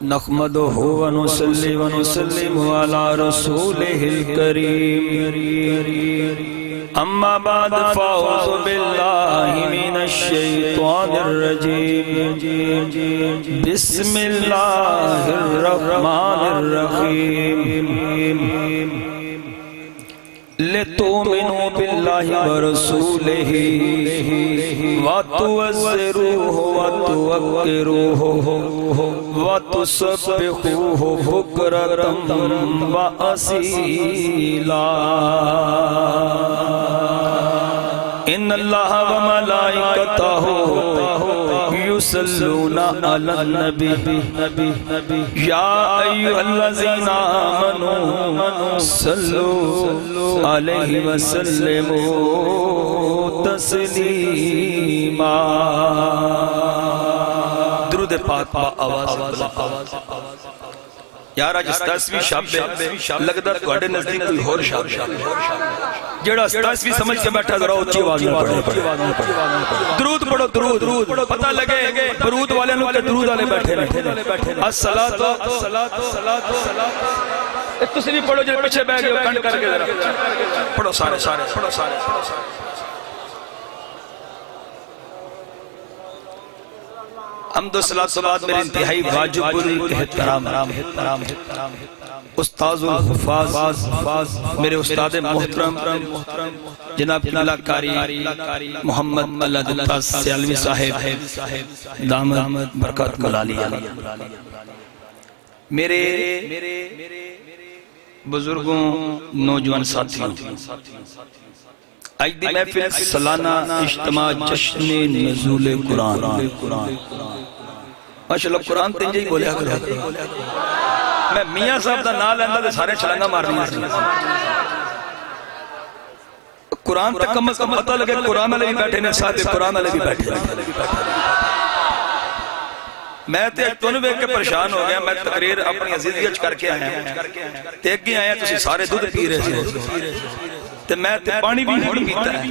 نحمده ونصلي ونسلم على رسوله الكريم اما بعد فاعوذ بالله من الشيطان الرجيم بسم الله الرحمن الرحيم لتؤمنوا بالله ورسوله وتعزروه وتوقروه وتسبحوه بكرة وأصيلا إن الله وملائكته يصلون على النبي يا أيها الذين آمنوا صلوا عليه وسلموا تسلیما. درود پاک با آواز یار اج 87ویں شب لگدا تواڈے نزدیک کوئی ہور شب جڑا 87ویں سمجھ کے بیٹھا ذرا اونچی آواز میں پڑھے درود پڑھو درود پتہ لگے درود والے نوں کہ درود والے بیٹھے نے الصلاۃ تسی بھی پڑھو جڑے پیچھے بیٹھ گئے کنڈ کر کے ذرا پڑھو سارے حمد و صلاۃ کے بعد میرے انتہائی واجب احترام استاذ الحفاظ میرے استاد محترم جناب قبلہ قاری محمد اللہ سیالوی صاحب دامت برکات ملالی میرے بزرگوں نوجوان ساتھیوں آج دی محفل سالانہ اجتماع جشن نزول قرآن ماشاءاللہ قرآن تنجے ہی بولیا کرو میں میاں صاحب دا نال اندہ دے سارے چھلنگا مارنی قرآن تک کم از کم پتہ لگے قرآن علیہ بھی بیٹھے نے ساتھ قرآن علیہ بھی بیٹھے میں تے تونوں ویکھ کے پریشان ہو گیا میں تقریر اپنی عزیزیت کر کے آیا تے اگے آیا تسی سارے دودھ پی رہے تھے تے میں تے پانی بھی نہیں پیتا ہے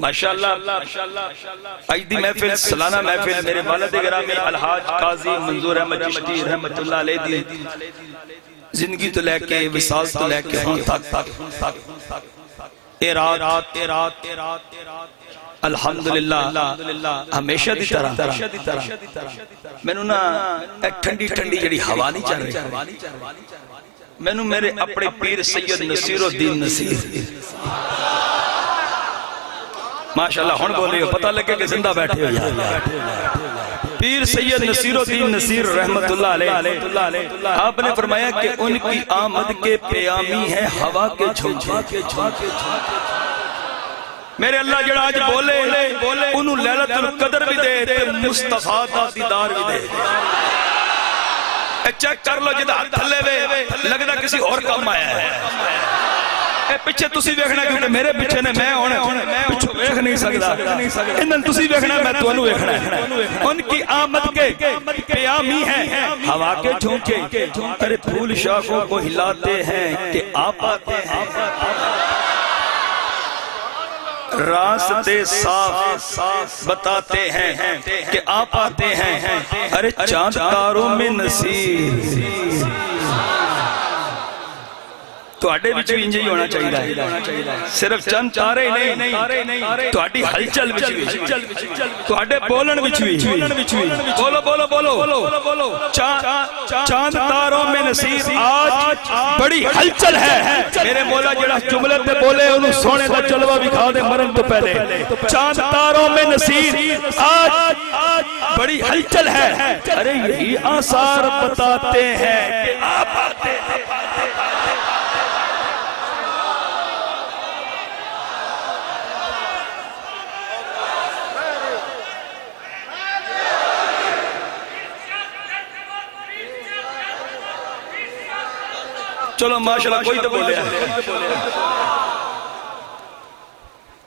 ماشاءاللہ آج دی محفل سالانہ محفل میرے والد گرامی الحاج قاضی منظور احمد چشتی رحمت اللہ علیہ دی زندگی تو لے کے وصال تو لے کے ہوں تک رات الحمدللہ ہمیشہ دی طرح میں نو نا ایک ٹھنڈی جڑی ہوا نہیں چل رہی میں نو میرے اپنے پیر سید نصیر الدین نصیر ماشاءاللہ ہون بولے ہو پتہ لگے کہ زندہ بیٹھے ہو پیر سید نصیر الدین نصیر رحمت اللہ علیہ آپ نے فرمایا کہ ان کی آمد کے پیامی ہے ہوا کے جھونکے میرے اللہ جڑا آج بولے انہوں لیلت القدر بھی دے مصطفیٰ دا دیدار بھی دے چیک کر لو جدہ ہاتھ تھلے وے لگدہ کسی اور کام آیا ہے پچھے تسی ویکھنا کیونکہ میرے پچھے نے میں ہونے پچھو ویکھ نہیں سکتا انہاں تسی ویکھنا میں تو انہوں ویکھنا ہے ان کی آمد کے پیامی ہیں ہوا کے جھونکے ارے پھول شاخوں کو ہلاتے ہیں کہ آپ آتے ہیں راستے صاف بتاتے ہیں کہ آپ آتے ہیں ارے چاند تاروں میں نصیر تو اڈے بچے انجے ہی ہونا چاہیے صرف چند تارے نہیں تو اڈی ہلچل بچوی تو اڈے بولن بچوی بولو چاند تاروں میں نصیر آج بڑی ہلچل ہے میرے مولا جڑا جملے تے بولے انہوں سونے دا جلوہ بھی کھا دے مرن تو پہلے چاند تاروں میں نصیر آج بڑی ہلچل ہے ارے یہی آثار بتاتے ہیں کہ آپ آتے ہیں چلو ماشاءاللہ کوئی تو بولے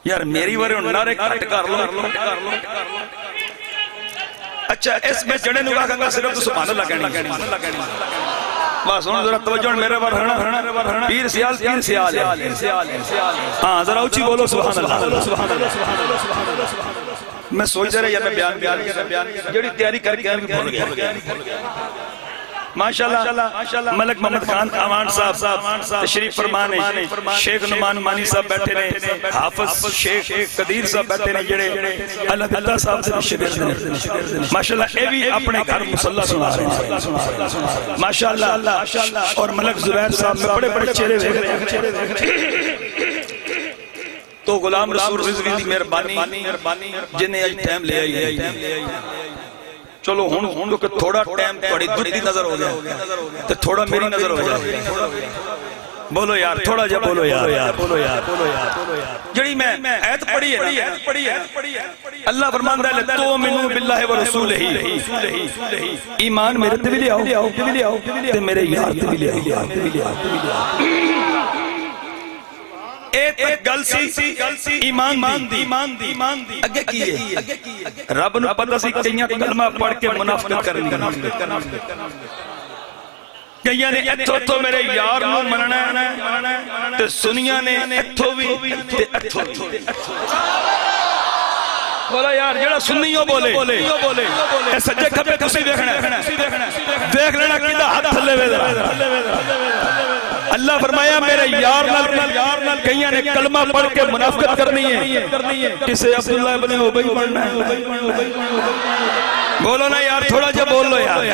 یار میری ورے نعرے کٹ کر لو اچھا اس میں جڑے نگاہ کا صرف تو سبحان اللہ کہنی بس ہونا ذرا توجہ میرے بار ہرنا پیر سیال ہاں ذرا اچھی بولو سبحان اللہ میں سوچ رہا یا میں بیان جڑی تیاری کر کے بھی بھول گیا ماشاءاللہ ملک محمد خان آوان صاحب تشریف فرمانے شیخ نعمان مانی صاحب بیٹھے نے حافظ شیخ قدیر صاحب بیٹھے نے جڑے اللہ بلہ صاحب سے شکر نے ماشاءاللہ اے بھی اپنے گھر مصلح سنا رہے ہیں ماشاءاللہ اور ملک زبیر صاحب میں بڑے بڑے چہرے دیکھ رہے ہیں تو غلام رسول رضوی دی مہربانی جنہیں آج ٹائم لے آئی ہے چلو ہوں کہ تھوڑا ٹائم پڑی دی نظر ہو جائے تو تھوڑا میری نظر ہو جائے بولو یار تھوڑا جا بولو یار جڑی میں ایت پڑھی ہے اللہ فرمان رہے تو منو باللہ و رسول ہی ایمان میرے تے بھی لے آؤ تے میرے یار تے بھی لے آؤ ایک گل سی ایمان دی اگے کیے رب نو پتہ سی کئیاں کلمہ پڑھ کے منافقت کرنی کئیاں نے اتھو تو میرے یار نو مننا تے سنیاں نے اتھو بھی تے اتھو بولا یار جڑا سنیوں بولے اے سجے کھبے تسی دیکھ لینا کیندہ ہاتھ تھلے وے اللہ فرمایا میرے یار نال کئیاں نے کلمہ پڑھ کے منافقت کرنی ہے کسے عبداللہ ابن عبی پڑھنا ہے بولو نا یار تھوڑا جا بول لو یار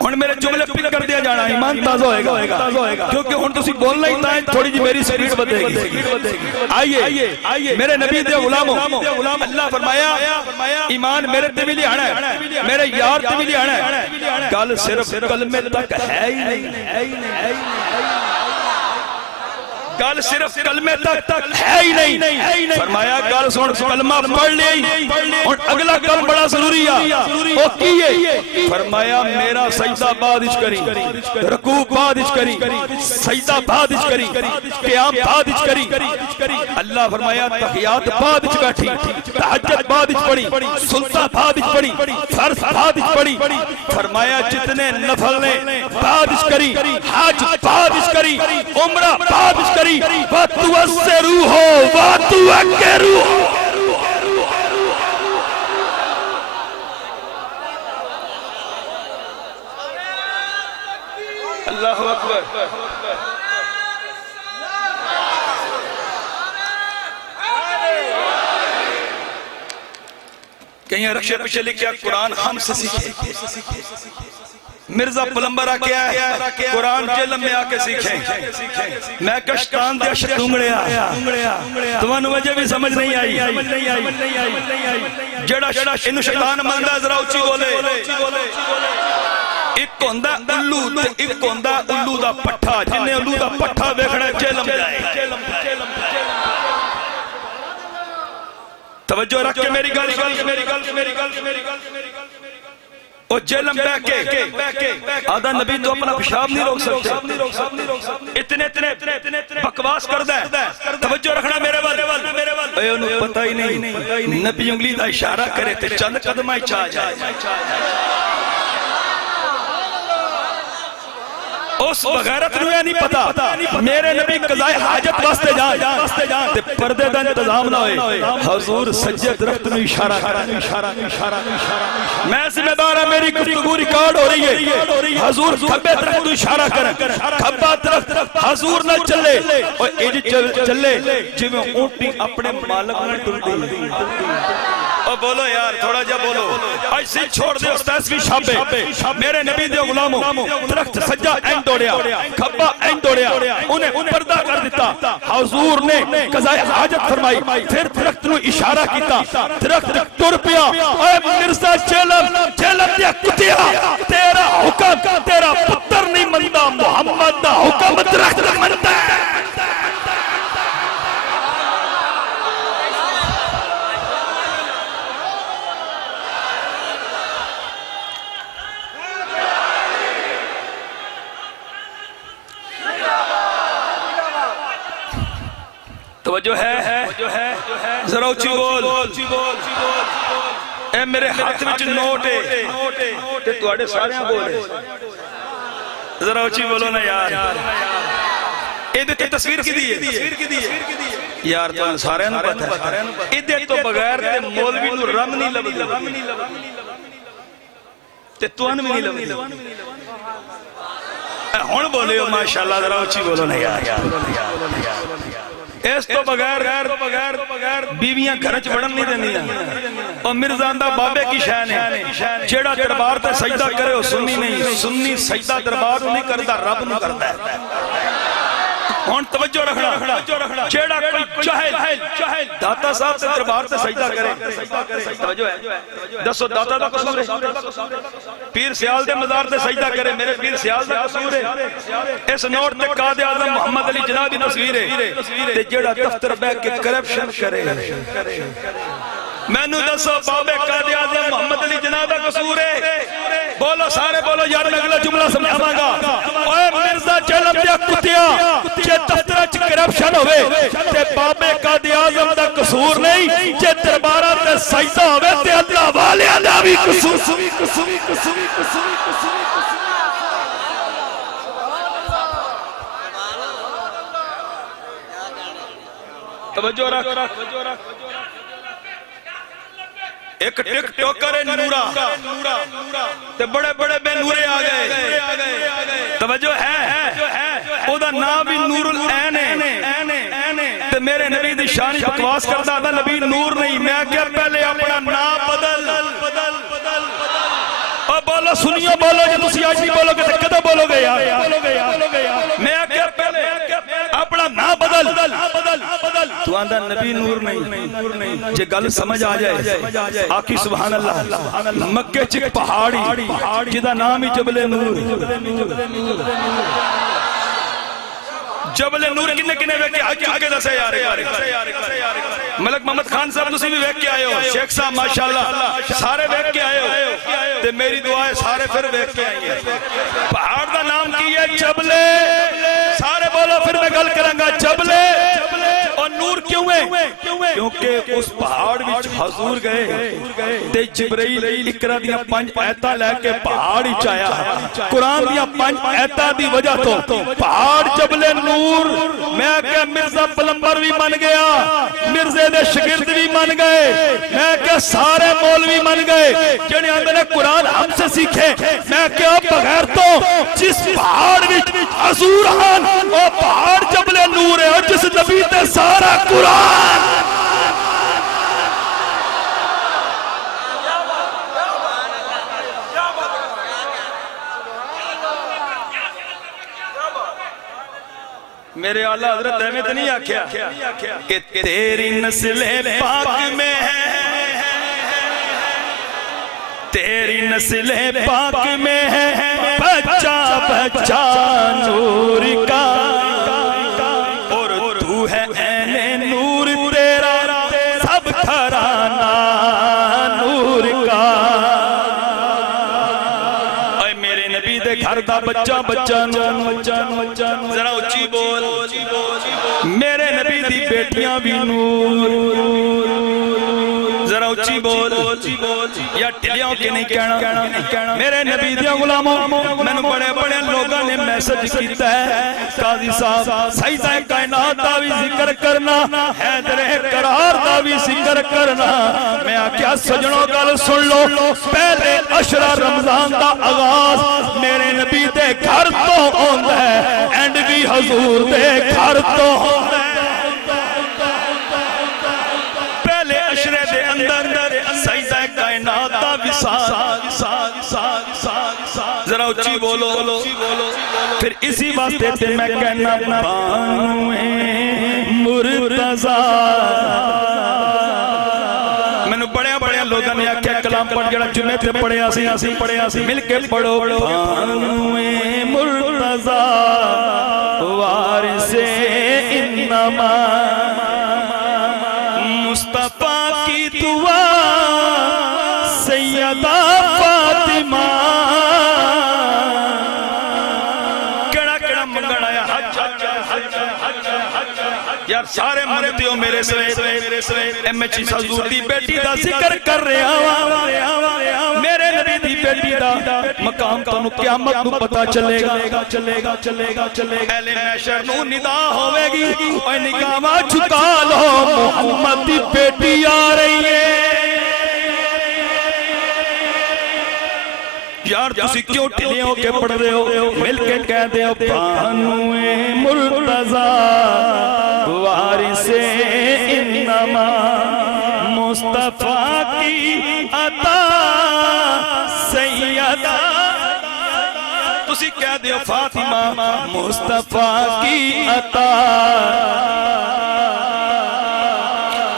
ہن میرے جملے پک کر دیا جانا ایمان تازہ ہوئے گا کیونکہ ہن تسی بولنا ہی تائیں تھوڑی جی میری سپیڈ بدے گی آئیے میرے نبی دے غلاموں اللہ فرمایا ایمان میرے تے بھی لے آنا ہے میرے یار تے بھی لے آنا ہے گل صرف کلمے تک ہے ہی نہیں گل صرف کلمے تک ہے ہی نہیں فرمایا گل سن کلمہ پڑھ لئی اور اگلا کلم بڑا ضروری ہے وہ کیے فرمایا میرا سجدہ بادش کری رکوع بادش کری سجدہ بادش کری قیام بادش کری اللہ فرمایا تحیات بادش بیٹھی تہجد بادش پڑی سلطہ بادش پڑی فرض بادش پڑی فرمایا جتنے نفل نے بادش کری حج بادش کری عمرہ بادش کری وَتُوَسِّرُوهُ وَتُوَكِّرُوهُ اللہ اکبر کہیں رکشے پچھے لکھیا قرآن ہم سے سیکھے مرزا پلمبر آکے آیا قرآن جیلم میں آکے سیکھیں میں کشتان دے اشت انگڑے آیا تمہیں وجہ بھی سمجھ نہیں آئی جڑا انو شیطان مندہ ذرا اچھی بولے ایک ہوندہ الو تے ایک ہوندہ الو دا پٹھا جنہیں الو دا پٹھا بیکھڑا جیلم جائے توجہ رکھ کے میری گل اور جیلم بیکے آدھا نبی تو اپنا پیشاب نہیں روک سکتے اتنے بکواس کردہ ہے توجہ رکھنا میرے وال اے انہوں پتہ ہی نہیں نبی انگلی دا اشارہ کرے تے چند قدمہ ہی چاہ جائے اس بغیرت نویا نہیں پتا میرے نبی قضاء حاجت واسطے جان تے پردے دا انتظام نہ ہوئے حضور سجدہ درخت میں اشارہ میں ذمہ دار ہے میری گفتگو ریکارڈ ہو رہی ہے حضور کھبے درخت تو اشارہ کریں کھبا درخت حضور نہ چلے اور ایج چلے جو میں اونٹی اپنے مالک میں ٹلتی اور بولو یار تھوڑا جا بولو ایسی چھوڑ دے استاذ بھی شابے میرے نبی دے غلاموں درخت سجا این دوڑیا کھبا این دوڑیا انہیں پردہ کر دیتا حضور نے قضاء حاجت فرمائی پھر درخت نو اشارہ کیتا درخت ٹر پیا اے مرزا چیلم دیا کتیا تیرا حکم تیرا پتر نہیں مندہ محمد دا حکم درخت مندہ توجہ ہے ذرا اچھی بول اے میرے ہاتھ وچ نوٹ ہے تے تواڈے سارے بولے ذرا اچھی بولو نا یار اے تے تصویر کی دی ہے یار تو سارے نو پتہ ہے ادھے تو بغیر تے مولوی نو رم نہیں لبدی تے توان بھی نہیں لبدی ہن بولے ہو ماشاءاللہ ذرا اونچی بولو نا یار اس تو بغیر بیویاں گھر چ وڑن نہیں دیندیاں او مرزا دا بابے کی شان ہے جیڑا دربار تے سجدہ کرے او سنی نہیں سنی سجدہ دربار نو نہیں کردا رب نو کردا ہے ہن توجہ رکھنا جیڑا کوئی جاہل داتا صاحب تے دربار تے سجدہ کرے توجہ ہے دسو داتا دا قصور ہے پیر سیال دے مزار تے سجدہ کرے میرے پیر سیال دا قصور ہے اس نوٹ تے قائد اعظم محمد علی جناح دی تصویر ہے تے جیڑا دفتر بیٹھ کے کرپشن کرے مینوں دسو بابے قائد اعظم محمد علی جناح دا قصور ہے بولو سارے بولو یار میں اگلا جملہ سمجھاواں گا اوے مرزا چلم دیا کتیا جے دفتر وچ کرپشن ہوے تے بابے قائد اعظم دا قصور نہیں جے درباراں تے سجدہ ہوے تے اللہ والیاں دا بھی قصور توجہ رکھ ایک ٹک ٹوکر نورا تے بڑے بڑے بے نورے آ گئے توجہ ہے او دا نام بھی نور العین ہے تے میرے نبی دی شان بکواس کردا دا نبی نور نہیں میں کیا پہلے اپنا نام بدل اور بولو سنیو بولو جے تسی آج نہیں بولو گے تے کدوں بولو گے یار میں کیا پہلے اپنا نام بدل تو آندہ نبی نور نہیں جے گل سمجھ آ جائے آقی سبحان اللہ مکہ چک پہاڑی جدا نام ہی جبل نور جبل نور کنے ویک کے حج آگے دسے یار ملک محمد خان صاحب تسی بھی ویک کے آئے ہو شیخ صاحب ماشاءاللہ سارے ویک کے آئے ہو تے میری دعا ہے سارے پھر ویک کے آئیں گے پہاڑ دا نام کی ہے جبل سارے بولو پھر میں گل کروں گا جبل اور نور کیوں ہے کیونکہ اس پہاڑ وچ حضور گئے تے جبرائیل اقرا دیاں 5 آیتاں لے کے پہاڑ وچ آیا قرآن دیاں 5 آیتاں دی وجہ تو پہاڑ جبل نور میں کہ مرزا پلمبر بھی من گیا مرزے دے شاگرد بھی من گئے میں کہ سارے مولوی من گئے جڑے آندے نے قرآن ہم سے سیکھے میں کہ بغیر تو جس پہاڑ وچ حضور آن وہ پہاڑ جبل نور ہے اور جس نبی تے سارا قرآن میرے اعلیٰ حضرت احمد نہیں آکھیا کہ تیری نسل پاک میں ہے تیری نسل پاک میں ہے بچہ بچہ نور کا اور تو ہے عین نور تیرا سب گھرانہ نور کا اے میرے نبی دے گھر دا بچہ بچہ ذرا اچھی بول میرے نبی دی بیٹیاں بھی نور ذرا اچھی بول یا ٹلیوں کے نہیں کہنا میرے نبی دیا غلاموں میں نے بڑے بڑے لوگوں نے میسج کیتا ہے قاضی صاحب سیدہ کائنات دا بھی ذکر کرنا حیدر قرار دا بھی ذکر کرنا میں آکیا سجنوں گل سن لو پہلے عشرہ رمضان دا آغاز میرے نبی دے گھر تو ہوندہ ہے اینڈ بھی حضور دے گھر تو ہوندہ ہے پہلے عشرے دے اندر سیدہ کائنات دا وصال ذرا اچھی بولو پھر اسی واسطے تے میں کہنا بانوے مرتضیٰ میں نے بڑے بڑے لوگوں نے آکھیا کلام پڑھ جڑا جمعے تے پڑھے آسی مل کے پڑھو بانوے مرتضیٰ وارث انما مصطفیٰ کی دعا سیدہ فاطمہ کڑا منگڑ آیا یار سارے مرتیوں میرے سوے ایم ایچ حضور دی بیٹی دا ذکر کر رہے آوا میرے نبی دی بیٹی دا مقام تانوں قیامت نو پتہ چلے گا اہل محشر نو ندا ہوے گی اوے نگاہاں جھکا لو محمد دی بیٹی آ رہی ہے یار تسی کیوں ٹھلے ہو کے پڑھ رہے ہو مل کے کہہ دے ہو بانوے مرتضی وارث انما مصطفیٰ کی عطا سیدہ تسی کہہ دے ہو فاطمہ مصطفیٰ کی عطا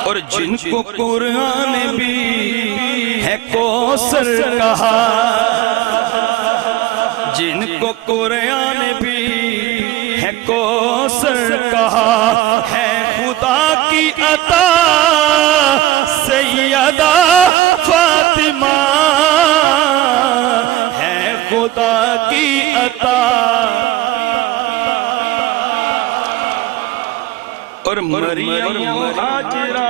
اور جن کو قرآن بھی ہے کوثر کہا جن کو قرآن بھی ہے کوثر کہا ہے خدا کی عطا سیدہ فاطمہ ہے خدا کی عطا اور مریم مہاجرہ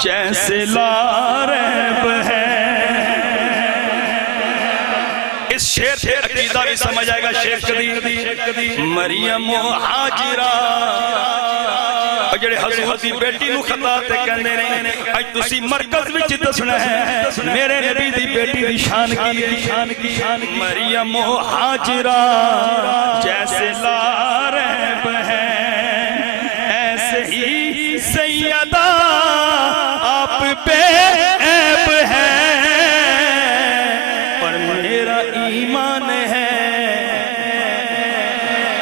جیسے لا ریب ہے اس شعر سے عقیدہ بھی سمجھ آئے گا شیخ قدیر مریم مہاجرہ اور جڑے حضور دی بیٹی نو خطا تے کہندے نے اج تسی مرکز وچ دسنا ہے میرے نبی دی بیٹی دی شان کی مریم مہاجرہ جیسے لا ریب ہے ایسے ہی سیدہ آپ بے عیب ہے پر میرا ایمان ہے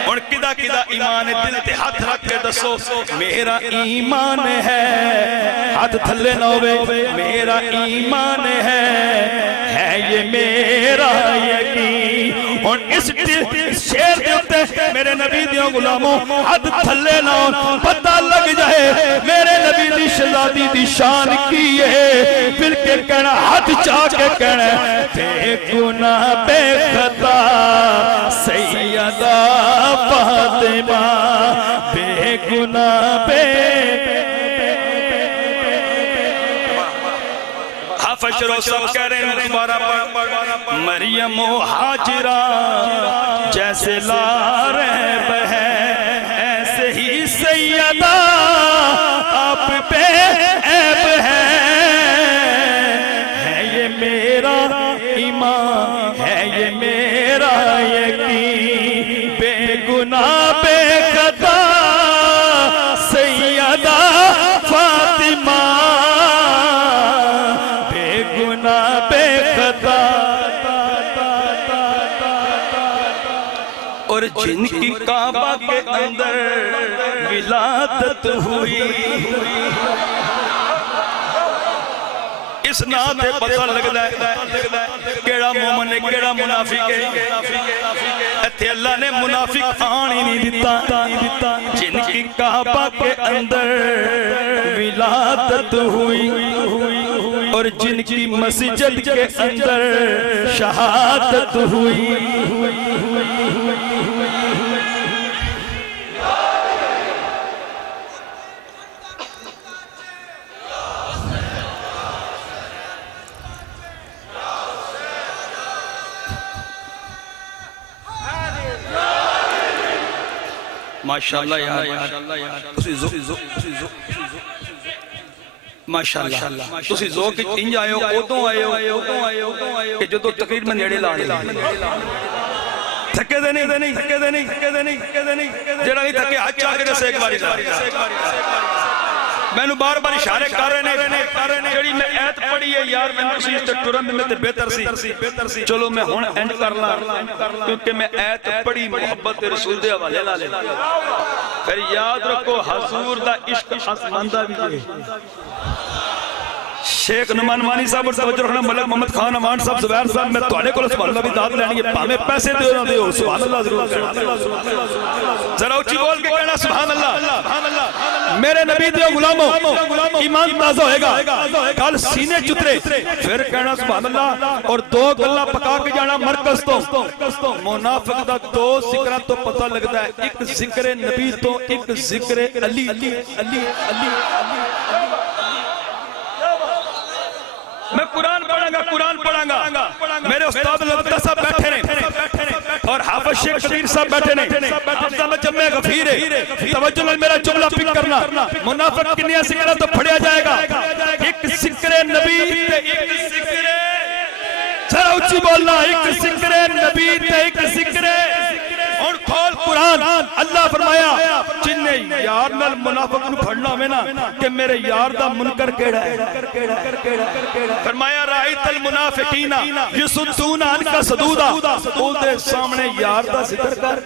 اور کدا ایمان دل تے ہاتھ رکھ کے دسو میرا ایمان ہے ہاتھ تھلے نہ ہوئے میرا ایمان ہے یہ میرا یقین اور اس شعر دے ہوتے میرے نبی دیوں غلاموں ہاتھ تھلے نہ پتہ لگ جائے میرے نبی دی شہزادی دی شان کی ہے پھر کے کہنا ہاتھ چاہ کے کہنا بے گناہ بے خطا سیدہ فاطمہ بے گناہ بے حافظ رو سب کہہ رہے ہیں دوبارہ مریم مہاجرہ جیسے لا ریب ہے ایسے ہی سیدہ آپ بے عیب ہے یہ میرا ایمان ہے یہ میرا یقین بے گناہ بے خطا سیدہ فاطمہ بے گناہ بے خطا اور جن کی کعبہ کے اندر ولادت ہوئی اس نات پتہ لگتا ہے کیڑا مومن ہے کیڑا منافق ہے ایتھے اللہ نے منافق آن ہی نہیں دیتا جن کی کعبہ کے اندر ولادت ہوئی اور جن کی مسجد کے اندر شہادت ہوئی ماشاءاللہ یار ماشاءاللہ تسی ذوق انج آئے ہو ادوں آئے ہو کہ جدو تقریر میں نیڑے لا تھکے دے نہیں جڑا نہیں تھکے ہاتھ چاہ کے دسے ایک باری میں نے بار بار اشارے کر رہے ہیں جڑی میں ایت پڑھی ہے یار میں اسی اس ٹرم میں تے بہتر سی چلو میں ہن اینڈ کر لاں کیونکہ میں ایت پڑھی محبت رسول دے حوالے لا لینا پھر یاد رکھو حضور دا عشق آسمان دا بھی ہے شیخ نعمان وانی صاحب اور توجہ رکھنا ملک محمد خان امان صاحب زبیر صاحب میں تواڈے کول سبحان اللہ بھی داد لینی ہے پاویں پیسے دیو نہ دیو سبحان اللہ ضرور ذرا اونچی بول کے کہنا سبحان اللہ میرے نبی دیو غلاموں ایمان تازہ ہوئے گا کل سینے چترے پھر کہنا سبحان اللہ اور دو گلہ پکا کے جانا مرکز تو منافق دا دو ذکرہ تو پتہ لگتا ہے ایک ذکر نبی تو ایک ذکر علی میں قرآن پڑھوں گا قرآن پڑھاں گا، میرے استاد لبدہ صاحب بیٹھے نے اور حافظ شیخ قدیر صاحب بیٹھے نے، افضل جمع غفیر ہے، توجہ نال میرا جملہ پک کرنا، منافق کنیا سکرہ تو پڑھیا جائے گا، ایک ذکر نبی تے ایک ذکر، ذرا اچھی بولنا، ایک ذکر نبی تے ایک ذکر، اور کھول قرآن، اللہ فرمایا جنہیں یار نال منافق نو پڑھنا میں نا کہ میرے یار دا منکر کیڑا ہے، فرمایا رائیت المنافقین یسدون عنک صدودا، او دے سامنے یار دا ذکر کر،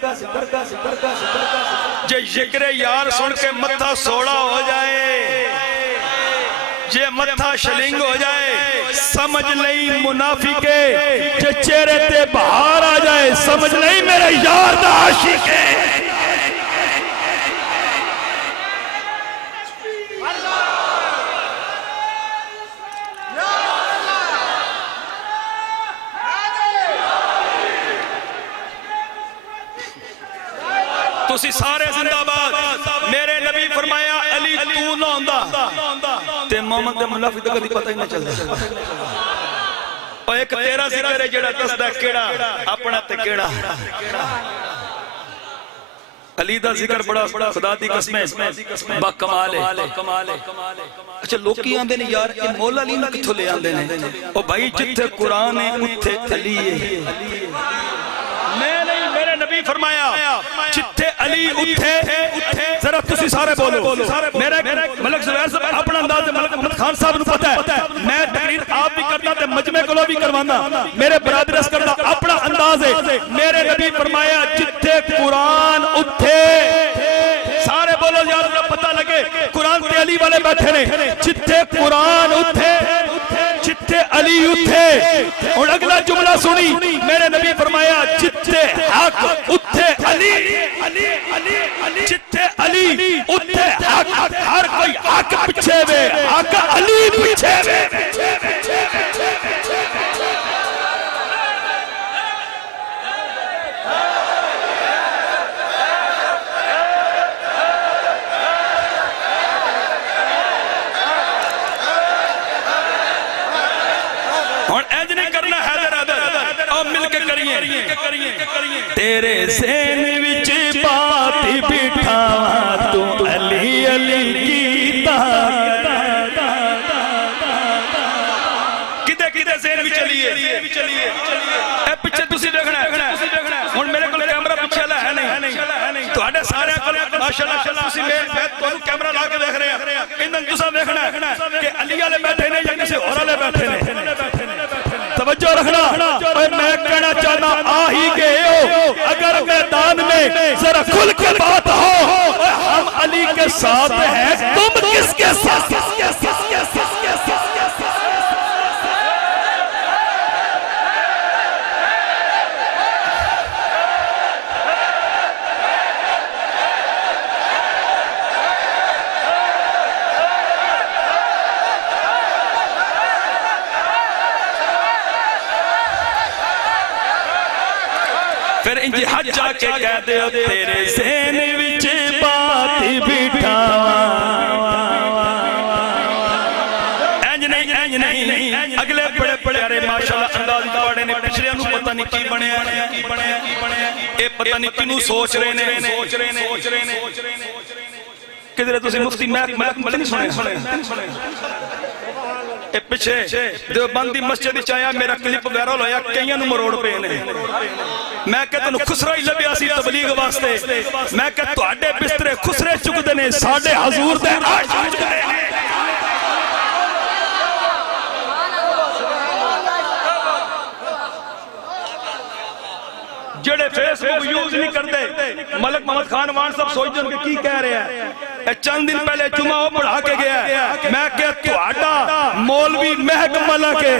جے ذکر یار سن کے متھا سوڑا ہو جائے، جے متھا شلنگ ہو جائے، سمجھ نہیں منافقے، جے چہرے تے بہار آ جائے، سمجھ نہیں میرے یار دا عاشق ہے۔ تسی سارے زندہ باد، میرے نبی فرمایا علی تو نہ ہوندہ تے محمد دے منافق دا کدی پتہ ہی نہ چلدا، اور ایک تیرا ذکر ہے جڑا دسدا کیڑا اپنا تے کیڑا، علی دا ذکر بڑا خدا دی قسم با کمال ہے۔ اچھا لوگ کی آندے نے یار یہ مولا علی نہ کتھوں لے آندے نے، او بھائی جتھے قرآن ہے اتھے علی ہے، میں نہیں، میرے نبی فرمایا جتھے علی اتھے، ذرا تسی سارے بولو، میرے ملک زبیر صاحب اپنا انداز ملک محمد خان صاحب نو پتہ ہے، میں تقریر آپ بھی کرنا تے مجمع کو بھی کروانا، میرے برادر اس کرنا اپنا انداز ہے، میرے نبی فرمایا جتھے قرآن اتھے، سارے بولو یار ذرا پتہ لگے، قرآن تے علی والے بیٹھے نے، جتھے قرآن اتھے جتھے علی اتھے، اور اگلا جملہ سنی، میرے نبی فرمایا جتھے حق اتھے علی، جتھے علی اتھے حق، ہر کوئی حق پچھے وے، حق علی پچھے وے۔ اور ایج نہیں کرنا حیدر حیدر، اور مل کے کریے، تیرے ذہن وچ بات بٹھا تو علی علی کیتا، کدے کدے ذہن وچ چلیے، اے پیچھے تسی دیکھنا ہے، اور میرے کو کیمرہ پیچھے ہے نہیں، تو ہڈے سارے ماشاءاللہ تسی میں تو کیمرہ لا کے دیکھ رہے ہیں، انہاں تساں دیکھنا ہے کہ علی والے بیٹھے نے یا کسی اور والے بیٹھے نے، توجہ رکھنا، اور میں کہنا چاہنا آ ہی گئے ہو، اگر میدان میں ذرا کھل کے بات ہو، ہم علی کے ساتھ ہیں، تم کس کے ساتھ؟ پھر انجی حج جا کے کہہ دے ہو تیرے ذہن وچ بات بٹھاواں، اینج نہیں، اگلے بڑے بڑے ماشاءاللہ انداز پاڑے نے، پچھلے انہوں پتہ نہیں کی بنیا، اے پتہ نہیں کنوں سوچ رہے نے، کدھر تسی مفتی ملک نہیں سنے، اے پچھے دیوبندی مسجد چاہیا میرا کلپ ویرل ہویا، کئیاں نو مروڑ پے نے، میں کہتا نو خسرہ ہی لبیا سی تبلیغ واسطے، میں کہتا تو آڈے بسترے خسرے چک دینے، ساڑھے حضور دے آج چک دینے، جڑے فیس بک یوز نہیں کرتے، ملک محمد خان وان سب سوچ جن کے کی کہہ رہے ہیں، چند دن پہلے جمعہ وہ پڑھا کے گیا ہے، میں کہتا تو آڈا مولوی مہک ملکے،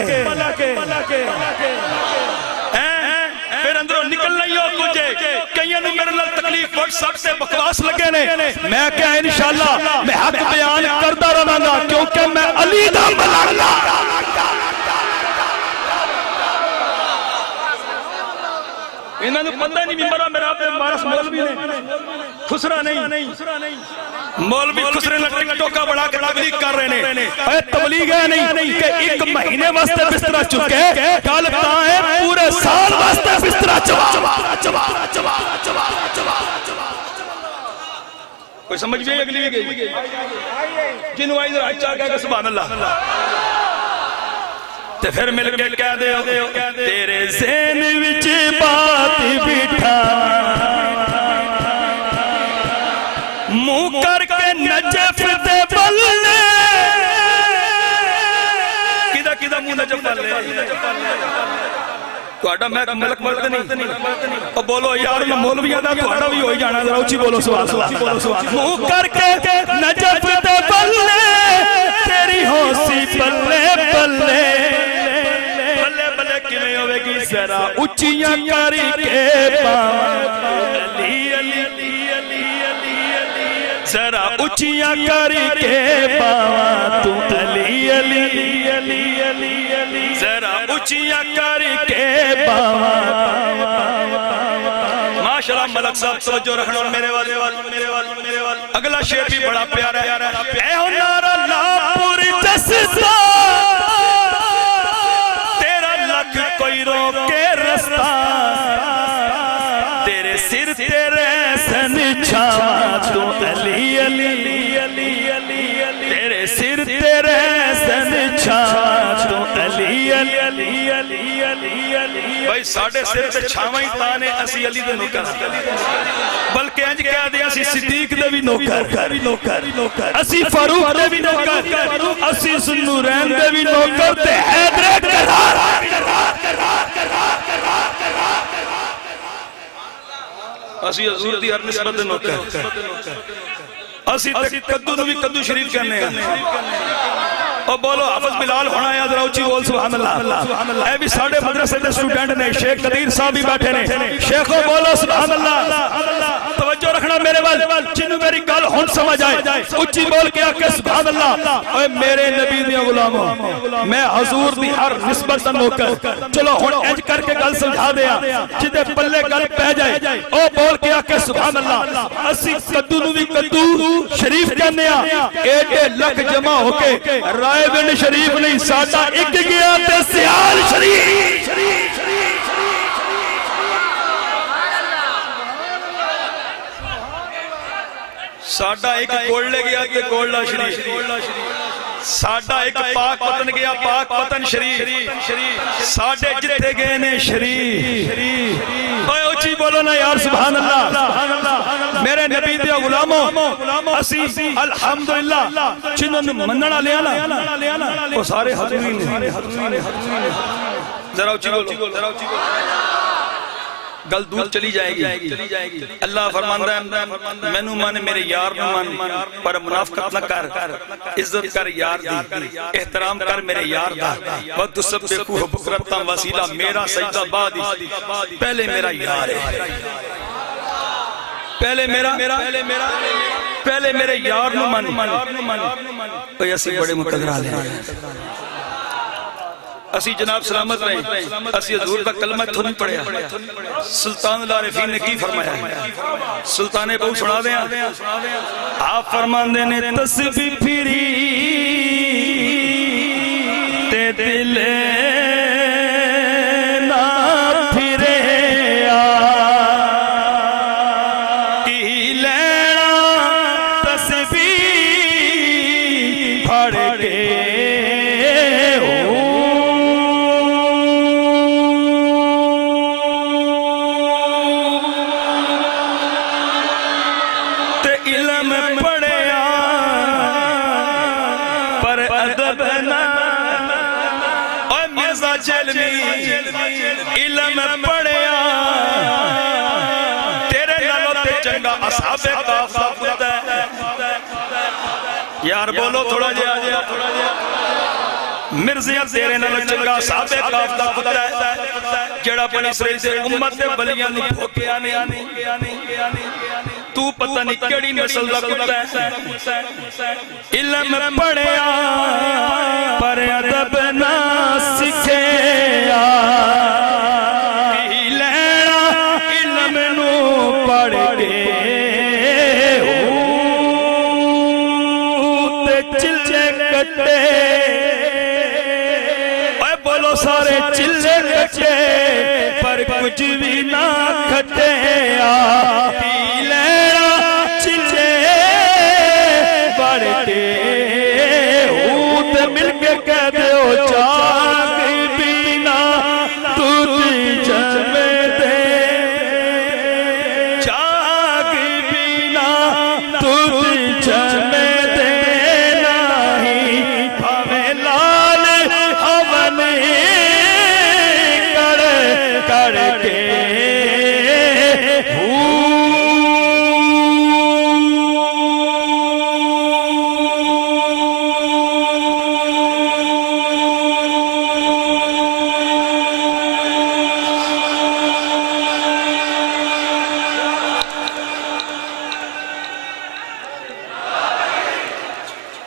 پھر اندروں نکل نہیں ہو کچھے، کئیوں نے میرے لئے تکلیف وقت سب سے بکواس لگے نے، میں کہا انشاءاللہ میں حق بیان کردہ رہنا گا، کیونکہ میں علی دا ملک میں نے پتہ نہیں ممبرہ میرا آپ مارس مولوی نے خسرہ نہیں مولوی خسرے نے ٹک ٹوکا بڑھا کے تبلیغ کر رہے ہیں اے تبلیغ ہے نہیں کہ ایک مہینے واسطے بسترہ چکے کیا لگتا ہے پورے سال واسطے بسترہ چوا کوئی سمجھ بھی اگلی بھی گئی جنہوں آئی ادھر آئی چاہ گیا کہ سبحان اللہ تے پھر مل کے کہہ دے تیرے ذہن وچ بات بٹھا منہ کر کے نجف دے بلے کدھا منہ نجف بلے توڑا میں ملک مرد نہیں اور بولو یار میں مولویہ دا توڑا بھی ہوئی جانا ذرا اچھی بولو سبحان اللہ منہ کر کے نجف دے بلے تیری ہوسی بلے بلے ذرا اچھیاں کری کے علی علی ذرا اچھیاں کری کے تو علی علی ذرا اچھیاں کری کے ماشاءاللہ ملک صاحب توجہ رکھنا میرے والے اگلا شعر بھی بڑا پیارا ہے اے ہو نارا لا پوری جستا کوئی روکے رستہ تیرے سر تیرے سن چھاوا تو علی علی تیرے سر تیرے سن چھاوا تو علی علی بھائی ساڑھے سر تے چھاوا ہی تانے اسی علی دے نوکر بلکہ انج کہہ دیا اسی صدیق دے بھی نوکر اسی فاروق دے بھی نوکر اسی ذوالنورین دے بھی نوکر تے حیدر قرار اسی حضور دی ہر نسبت دے نوکر اسی تے قدو نو بھی قدو شریف کہنے ہیں اور بولو حافظ بلال ہونا ہے ذرا اچھی بول سبحان اللہ اے بھی ساڑھے مدرسے دے اسٹوڈنٹ نے شیخ قدیر صاحب بھی بیٹھے نے شیخوں بولو سبحان اللہ توجہ رکھنا میرے وال جنہوں میری گل ہون سمجھ آئے اچھی بول کے آکے سبحان اللہ اے میرے نبی دیا غلاموں میں حضور دی ہر نسبت نوکر چلو ہون انج کر کے گل سمجھا دیا جدے پلے گل پہ جائے او بول کے آکے سبحان اللہ اسی قدو نو بھی قدو شریف کہنے ہیں ایڈے لکھ جمع ہو کے رائے بن شریف نہیں ساڑھا ایک گیا تے سیال شریف ساڑھا ایک گولڈے گیا تے گولڈا شریف ساڑھا ایک پاک پتن گیا پاک پتن شریف ساڑھے جتے گئے نے شریف اوہ اچھی بولو نا یار سبحان اللہ میرے نبی دیا غلاموں اسی الحمدللہ چنن مننا لیا نا وہ سارے حضورین ذرا اچھی بولو گل دور چلی جائے گی اللہ فرماندہ ہے میں نو مانے میرے یار نو مان پر منافقت نہ کر عزت کر یار دی احترام کر میرے یار دا وقت سب بیکو بکرتا وسیلہ میرا سجدہ بادی پہلے میرا یار ہے پہلے میرے یار نو مان کوئی اسی بڑے مقدرہ لے اسی جناب سلامت رہیں اسی حضور کا کلمہ تو نہیں پڑھیا سلطان العارفین نے کی فرمایا سلطان بہو سنا دیں آپ فرمان دینے تسبیح پھری تے دل نہ پھرے کی لینا تسبیح پھڑ کے علم پڑھیا تیرے نالوں تے چنگا اصحاب کاف دا پتہ ہے یار بولو تھوڑا جیا مرزیاں تیرے نالوں چنگا اصحاب کاف دا پتہ ہے جڑا بنی اسرائیل دے امت دے بلیاں نو بھوکیا نہیں تو پتہ نہیں کیڑی نسل دا کتا ہے علم پڑھیا پر ادب نہ سکھیا سارے چلے کٹے پر کچھ بھی نہ کھٹیا پی لینا چلے بڑے ہوت مل کے کہہ دیو جاگ بینا تجھ جمع دے جاگ بینا تجھ جمع دے نہیں ہمیں لال ہون کر کے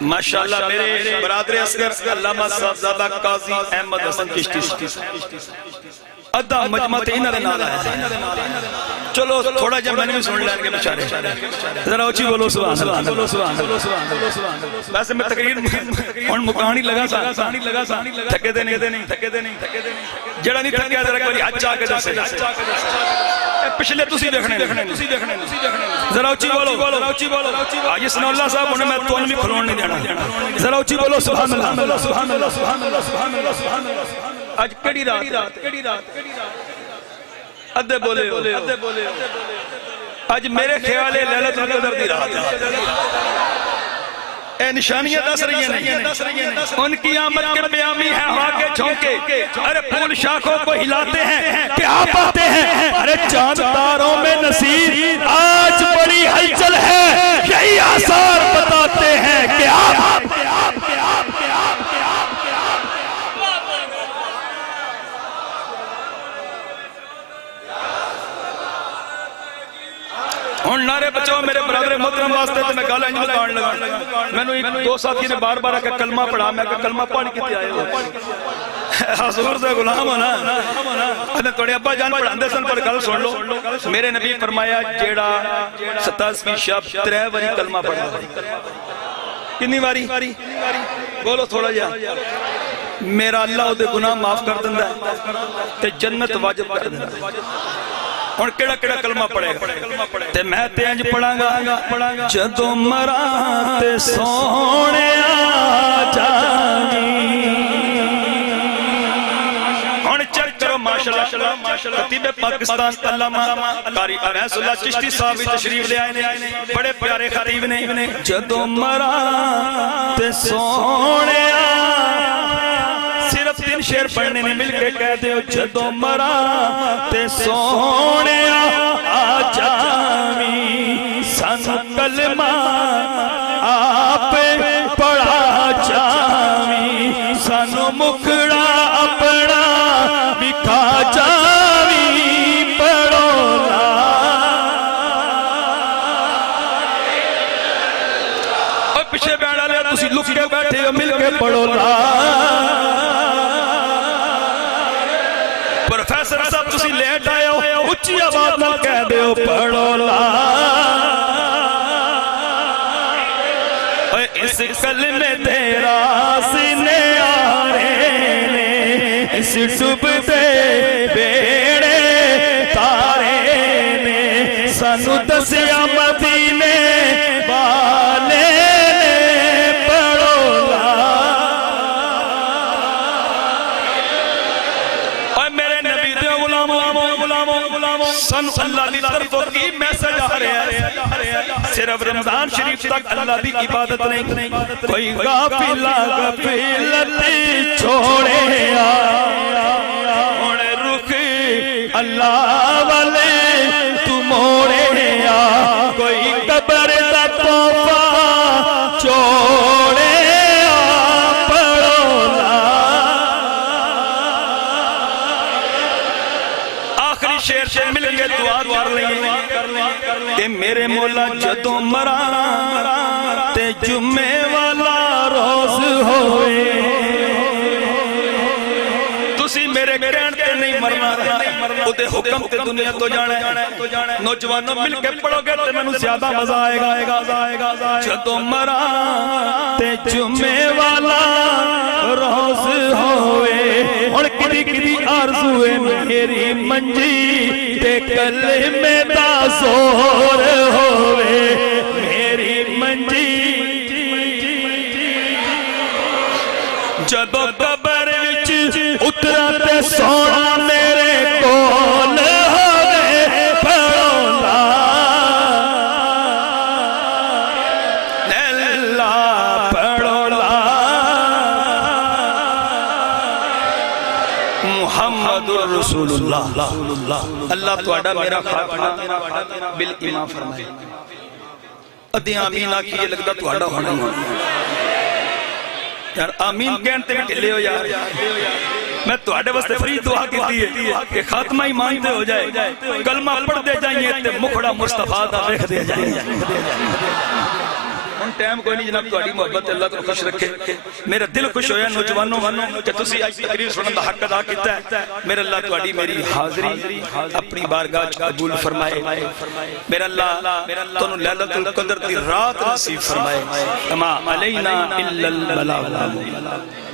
ماشاءاللہ میرے برادر اصغر علامہ صاحبزادہ قاضی احمد حسن چشتی ادھا مجمع تینہ دے نالا ہے چلو تھوڑا جب میں نے بھی سن لین کے بچارے ذرا اچھی بولو سبحان اللہ ویسے میں تقریر ان مکانی لگا سا تھکے دے نہیں جڑا نہیں تھکیا ذرا کوئی حج چاہ کے دسے پچھلے تسی دیکھنے ذرا اچھی بولو آج سنا اللہ صاحب انہیں میں تو انہیں بھی کھلون نہیں دینا ذرا اچھی بولو سبحان اللہ آج کڑی رات ادھے بولے آج میرے خیال ہے لیلت القدر دی رات اے نشانیاں دس رہی ہیں ان کی آمد کے بیامی ہے ہوا کے جھونکے ارے پھول شاخوں کو ہلاتے ہیں کیا پاتے ہیں ارے چاند تاروں میں نصیر آج بڑی ہلچل ہے یہی آثار بتاتے ہیں کیا ہون نعرے بچاؤ میرے برادر محترم واسطے تو میں گالا انجل کارڈ لگا میں نے ایک دو ساتھی نے بار بار کہ کلمہ پڑھا میں کہ کلمہ پڑھ کیتے آئے ہو حضور سے غلام ہونا انہیں توڑے ابا جان پڑھاندے سن پر گل سن لو میرے نبی فرمایا جیڑا 27ویں شب 3 واری کلمہ پڑھا کنی واری بولو تھوڑا جا میرا اللہ دے گناہ معاف کر دندا ہے تے جنت واجب کر دندا ہے اور کیڑا کلمہ پڑھے گا تے میں تے انج پڑھاں گا جدوں مراں تے سونے آ جاویں ہن چل کرو ماشاءاللہ خطیب پاکستان علامہ قاری انیس اللہ چشتی صاحب بھی تشریف لے آئے نے بڑے پیارے خطیب نے جدوں مراں تے سونے صرف 3 شعر پڑھنے نے مل کے کہہ دے جدوں مراں تے سونے آ جاویں سانو کلمہ آپ پڑھا جاویں سانو مکھڑا اپنا وکھا جاویں پڑھو لا اور پیچھے بیٹھا لے تسی لک کے بیٹھے ہو مل کے پڑھو لا پروفیسر صاحب تسی لیٹ آئے ہو اچھی آواز نہ کہہ دے ہو پڑھو لا اس کلمے تیرا سینے آرے نے اس ڈوبتے بیڑے تارے نے سانو دسیا مدینے والے نے پڑھو لا اور میرے نبی دے غلاموں سن اللہ دی طرف کی میسج آ رہے ہیں صرف رمضان شریف تک اللہ دی عبادت نہیں کوئی غافلت چھوڑے ہونے رخ اللہ والے تو موڑے کوئی قبر دا تحفہ چھوڑے پڑھو لا آخری شعر سے مل کے دعا کر لیں کہ میرے مولا جدوں مراں تے جمعے والا روز ہوئے تسی میرے کہن تے نہیں مرنا اُتے حکم تے دنیا تو جانے نوجوانوں مل کے پڑھو گے تے میں زیادہ مزہ آئے گا جدوں مراں تے جمعے والا روز ہوئے دی آرزو ہے میری منجی تے کلمے دا زور ہوئے میری منجی جدو قبر وچ اترا تے سونا میرے کول ہوئے پڑھو لا لیلا پڑھو لا محمد رسول اللہ اللہ توڑا میرا خاتمہ بالایمان فرمائے ادھی آمین آکھی یہ لگتا توڑا ہونا یار آمین کہنتے بھی ٹھلے ہو یار میں توڑے واسطے فری دعا کیتی ہے کہ خاتمہ ایمان تے ہو جائے کلمہ پڑھ دے جائیں تے مکھڑا مصطفیٰ دا دیکھ دے جائیں ان ٹائم کوئی نہیں جناب توڑی محبت اللہ کو خوش رکھے میرا دل خوش ہویا نوجوانوں کہ تسی آج تقریر سنن دا حق ادا کیتا ہے میرا اللہ توڑی میری حاضری اپنی بارگاہ قبول فرمائے میرا اللہ تنو لیلۃ القدر دی رات نصیب فرمائے اما علینا الا البلاغ